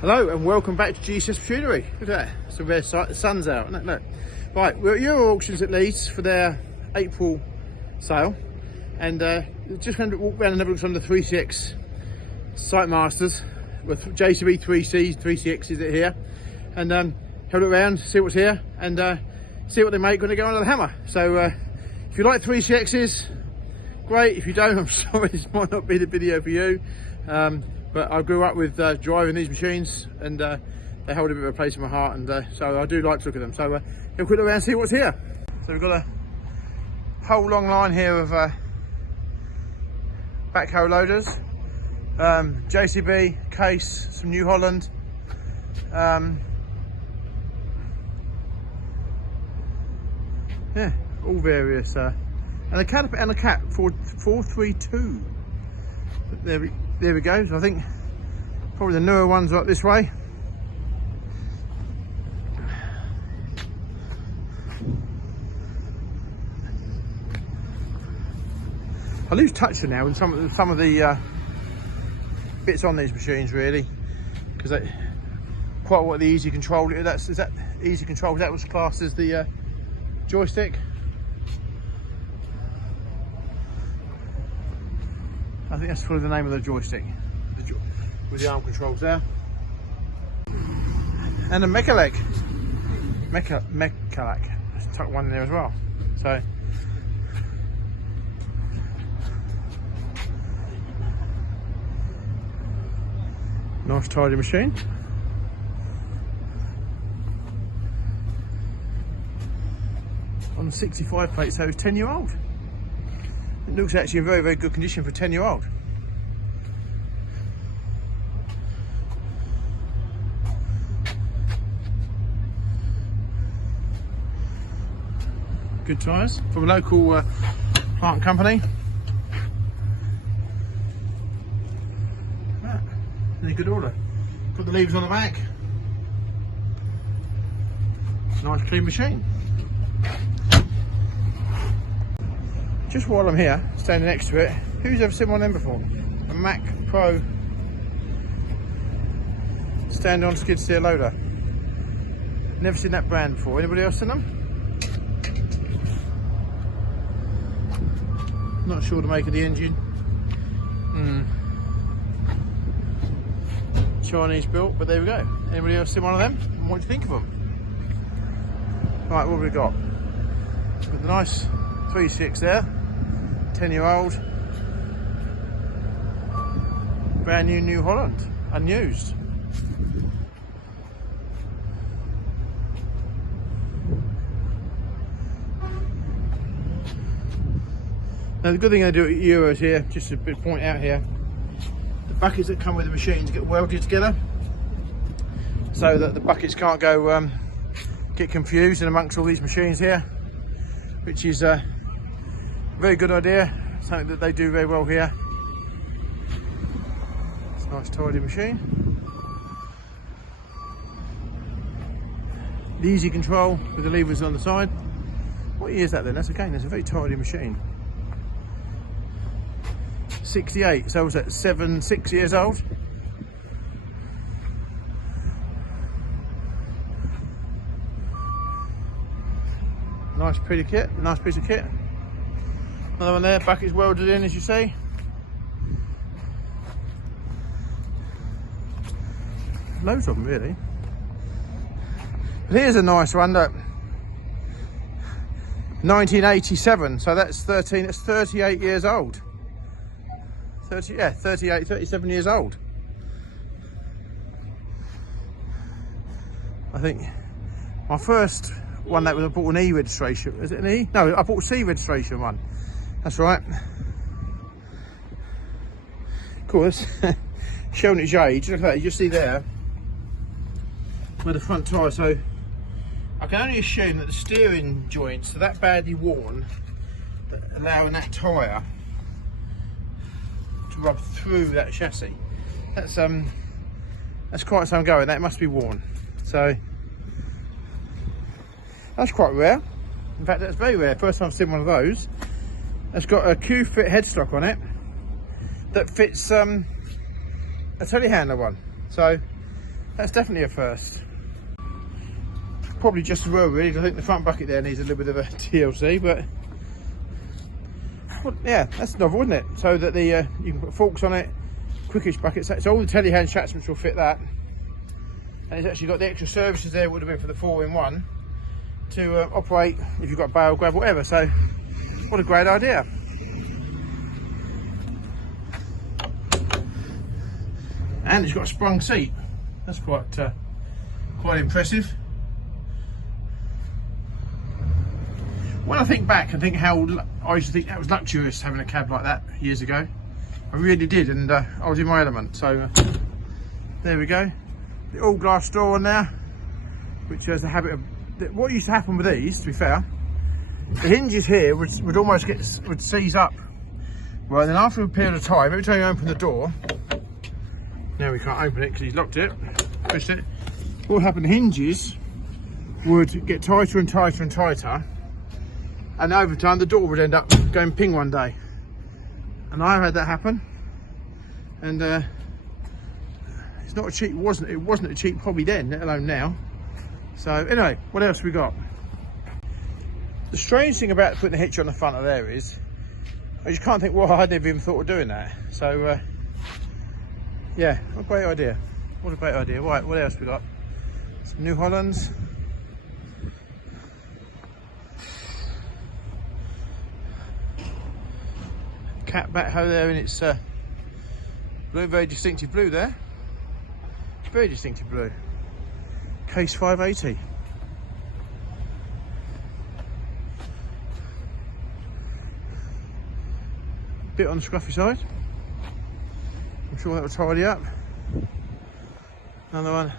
Hello and welcome back to GCB Machinery. Look at that, it's a rare sight, the sun's out, isn't it? Look. Right, we're at Euro Auctions at Leeds for their April sale, and just going to walk around and have a look at some of the 3CX Site Masters with JCB 3Cs, 3CXs that are here, and have a look around, see what's here, and see what they make when they go under the hammer. So if you like 3CXs, great. If you don't, I'm sorry, this might not be the video for you. But I grew up with driving these machines, and they hold a bit of a place in my heart, and so I do like to look at them. So have a quick look around and see what's here. So we've got a whole long line here of backhoe loaders, JCB, Case, some New Holland, yeah, all various, and a cat 432. There we go. So I think probably the newer ones are up this way. I lose touch now with some of the bits on these machines, really, because they quite what the easy control. Is that easy control? That was classed as the joystick. I think that's probably the name of the joystick, with the arm controls there. And a Mechalek. Mechalek. Let's tuck one in there as well. So, nice tidy machine. On the 65 plate, so it's 10-year-old. It looks actually in very, very good condition for a 10-year-old. Good tyres from a local plant company. Right. In a good order. Put the levers on the back. Nice clean machine. Just while I'm here, standing next to it, who's ever seen one of them before? A Mac Pro stand-on skid steer loader. Never seen that brand before. Anybody else seen them? Not sure the make of the engine. Chinese built, but there we go. Anybody else seen one of them? And what do you think of them? Right, what have we got? We've got the nice 3.6 there. 10-year-old, brand new New Holland, unused. Now the good thing they do at Euros here, just to point out here, the buckets that come with the machines get welded together, so that the buckets can't go get confused in amongst all these machines here, which is very good idea, something that they do very well here. It's a nice tidy machine. The easy control with the levers on the side. What year is that then? That's a very tidy machine. 68, so was that 6 years old? Nice pretty kit, nice piece of kit. Another one there, bucket's welded in, as you see. Loads of them, really. But here's a nice one, look. 1987, so that's 38 years old. 37 years old. I think my first one that was, I bought an E registration. Is it an E? No, I bought a C registration one. That's right. Of course, showing its age. Look at that. You just see there where the front tyre. So I can only assume that the steering joints are that badly worn that allowing that tyre to rub through that chassis. That's quite some going. That must be worn. So that's quite rare. In fact, that's very rare. First time I've seen one of those. It's got a Q-fit headstock on it that fits a telehandler one. So That's definitely a first. Probably just as well really, 'cause I think the front bucket there needs a little bit of a TLC, but well, yeah, that's novel, isn't it? So that the you can put forks on it, quickish buckets, so all the telehandler attachments will fit that. And it's actually got the extra services there, would have been for the 4-in-1 to operate if you've got bale, grab, whatever. So what a great idea. And it's got a sprung seat. That's quite impressive. When I think back and think how I used to think that was luxurious having a cab like that years ago, I really did, and I was in my element. So there we go, the all glass door on there, which has a habit of what used to happen with these. To be fair, the hinges here would almost would seize up. Well, then after a period of time, every time you open the door, now we can't open it because he's locked it, pushed it. What would happen? The hinges would get tighter and tighter and tighter. And over time, the door would end up going ping one day, and I've had that happen. And it's not a cheap. It wasn't a cheap hobby then, let alone now. So anyway, what else we got? The strange thing about putting the hitch on the front of there is, I just can't think why I'd never even thought of doing that. So yeah, what a great idea. What a great idea. Right, what else we got? Some New Hollands. Cat backhoe there in its blue, very distinctive blue there. Very distinctive blue. Case 580. Bit on the scruffy side. I'm sure that will tidy up. Another one.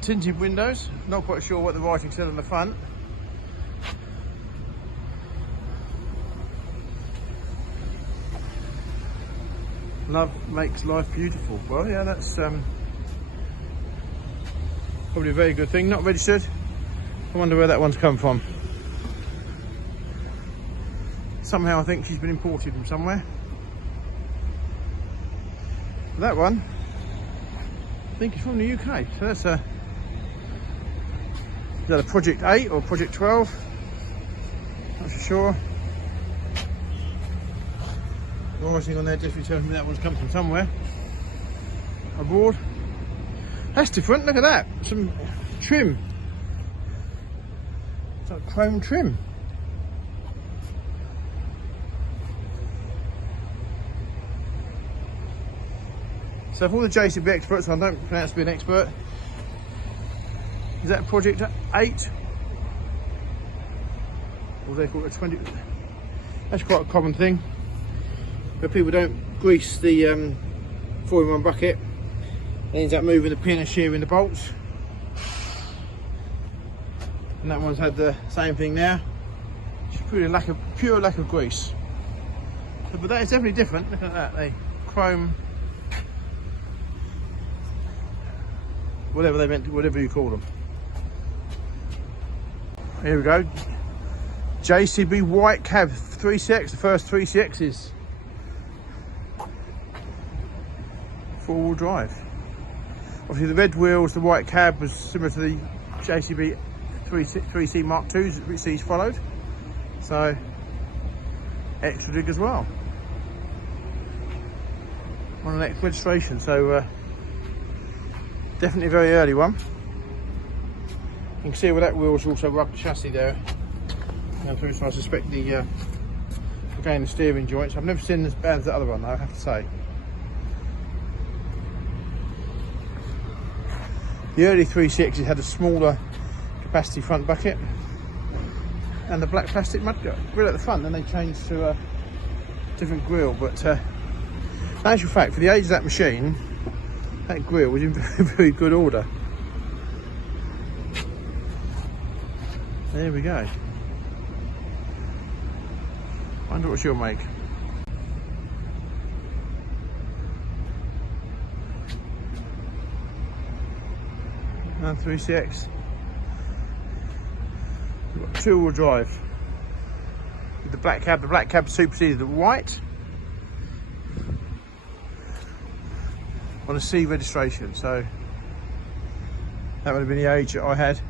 Tinted windows, not quite sure what the writing said on the front. Love makes life beautiful. Well, yeah, that's probably a very good thing. Not registered. I wonder where that one's come from. Somehow I think she's been imported from somewhere. That one, I think it's from the UK. So that's a, is that a Project 8 or Project 12? Not so sure. The writing on there definitely tells me that one's come from somewhere abroad. That's different, look at that. Some trim. It's like chrome trim. So for all the JCB experts, I don't pronounce to be an expert. Is that Project 8? Or they call it a 20? That's quite a common thing, where people don't grease the 4-in-1 bucket. They end up moving the pin and shearing the bolts. And that one's had the same thing now. It's pure lack of grease. But that is definitely different. Look at that, they chrome. Whatever they meant, whatever you call them. Here we go. JCB white cab 3CX, the first 3CXs. 4-wheel drive. Obviously the red wheels, the white cab was similar to the JCB 3C Mark IIs which these followed. So, extra dig as well. On the next registration, so definitely a very early one. You can see where that wheel's also rubbed chassis there. Going through, so I suspect the again the steering joints. I've never seen as bad as the other one though, I have to say. The early 360s had a smaller capacity front bucket and the black plastic mud grill at the front, then they changed to a different grill. But in actual fact, for the age of that machine, that grill was in very, very good order. There we go. Wonder what she'll make. and 3CX. We've got 2-wheel drive with the black cab. The black cab superseded the white on a C registration, so that would have been the age that I had.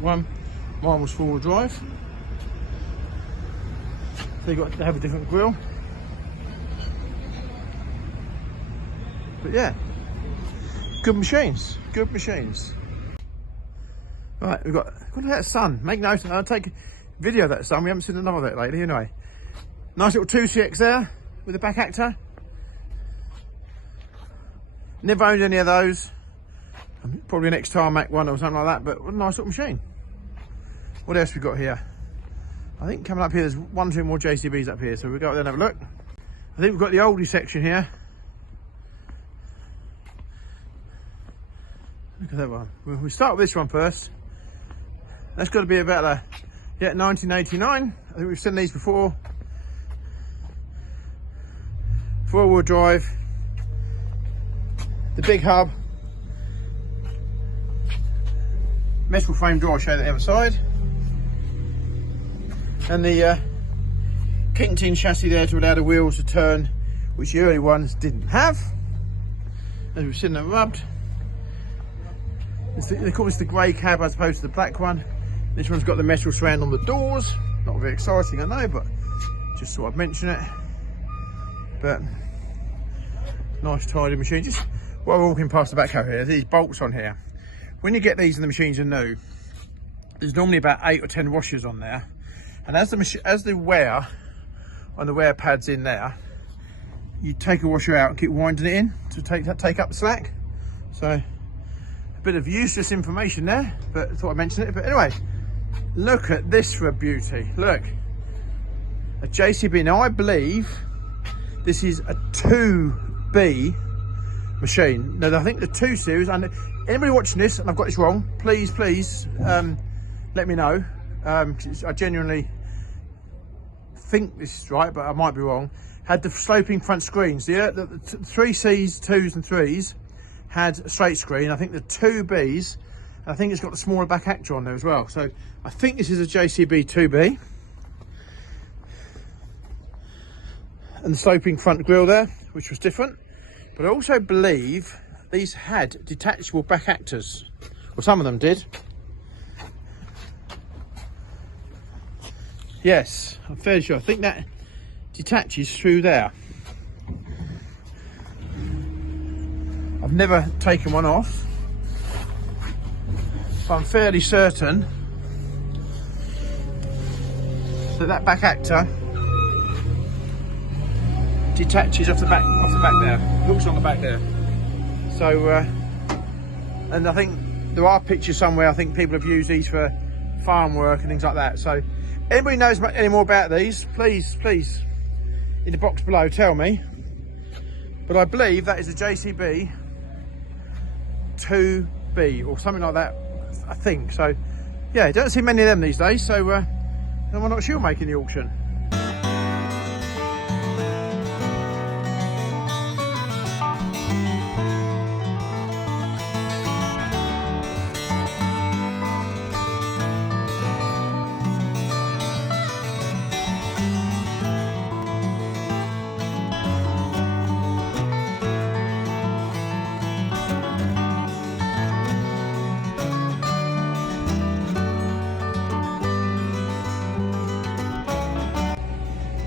Mine was 4-wheel drive. So they have a different grille. But yeah, good machines, good machines. Right, we've got, look at that sun. Make note, I'll take a video of that sun. We haven't seen enough of it lately anyway. Nice little 2CX there with the back actor. Never owned any of those. Probably an ex-tarmac one or something like that, but what a nice little machine. What else we got here? I think coming up here, there's 1 or 2 more JCBs up here, so we'll go up there and have a look. I think we've got the oldie section here. Look at that one. We'll start with this one first. That's got to be about a, yeah, 1989. I think we've seen these before. 4-wheel drive. The big hub. Metal frame door, I'll show you the other side. And the king tin chassis there to allow the wheels to turn, which the early ones didn't have. As we've seen them rubbed. They call this the grey cab as opposed to the black one. This one's got the metal surround on the doors. Not very exciting, I know, but just thought I'd mention it. But nice tidy machine. Just while we're walking past the back over here, these bolts on here. When you get these and the machines are new, there's normally about 8 or 10 washers on there. And as the wear on the wear pads in there, you take a washer out and keep winding it in to take up the slack. So a bit of useless information there, but I thought I'd mention it. But anyway, look at this for a beauty. Look, a JCB. Now I believe this is a 2B machine. Now I think the 2 series, and anybody watching this and I've got this wrong, please let me know. I genuinely think this is right, but I might be wrong. Had the sloping front screens. The 3Cs, 2s and 3s had a straight screen. I think the 2Bs, and I think it's got the smaller back actor on there as well. So I think this is a JCB 2B. And the sloping front grille there, which was different. But I also believe these had detachable back actors. Well, some of them did. Yes, I'm fairly sure. I think that detaches through there. I've never taken one off, but I'm fairly certain that back actor detaches off the back there. Hooks on the back there. So, and I think there are pictures somewhere. I think people have used these for farm work and things like that. So, anybody knows any more about these, please, in the box below, tell me. But I believe that is a JCB 2B or something like that, I think. So, yeah, don't see many of them these days. So, I'm not sure making the auction.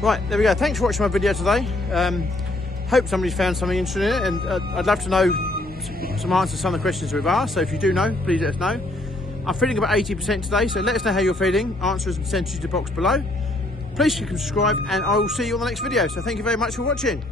Right, there we go. Thanks for watching my video today. Hope somebody's found something interesting in it, and I'd love to know some answers to some of the questions we've asked. So if you do know, please let us know. I'm feeling about 80% today, so let us know how you're feeling. Answers and percentages in the box below. Please subscribe, and I will see you on the next video. So thank you very much for watching.